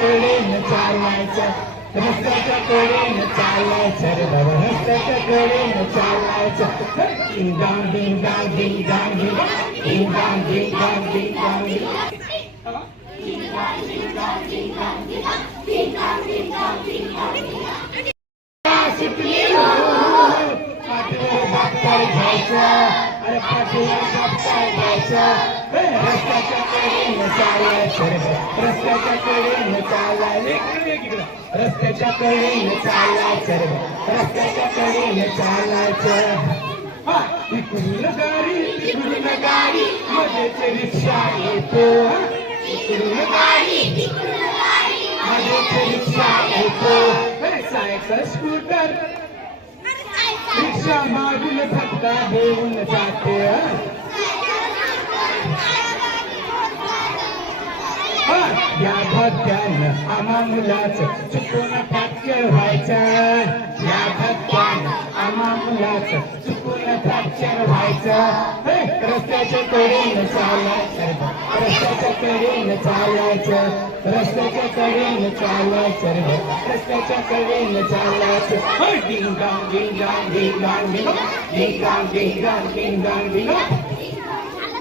कडेनं चालायचं रस्त्याच्या कडेनं चालायचं रे बाबा रस्त्याच्या कडेनं चालायचं ding dong ding dong ding dong ding dong ding dong ding dong अरे पाठीवर बाप्पा घ्यायचं रस्त्याच्या कडेनं चालायचं रस्त्याच्या कडेनं चालायचं रस्त्याच्या कडेनं चालायचं रस्त्याच्या कडेनं चालायचं इकडून गाडी मध्येच रिक्षा येतो इकडून गाडी मध्येच रिक्षा येतो सायकल स्कूटर रिक्षा मागून धक्का देऊन जाते या धक्क्यानं आम्हा मुलाचं चुकून फ्रॅक्चर व्हायचं या धक्क्यानं आम्हा मुलाचं चुकून फ्रॅक्चर व्हायचं रस्त्याच्या कडेनं चालायचं रस्त्याच्या कडेनं चालायचं रस्त्याच्या कडेनं चालायचं रस्त्याच्या कडेनं चालायचं ding dong ding dong ding dong ding dong ding dong ding dong डिंग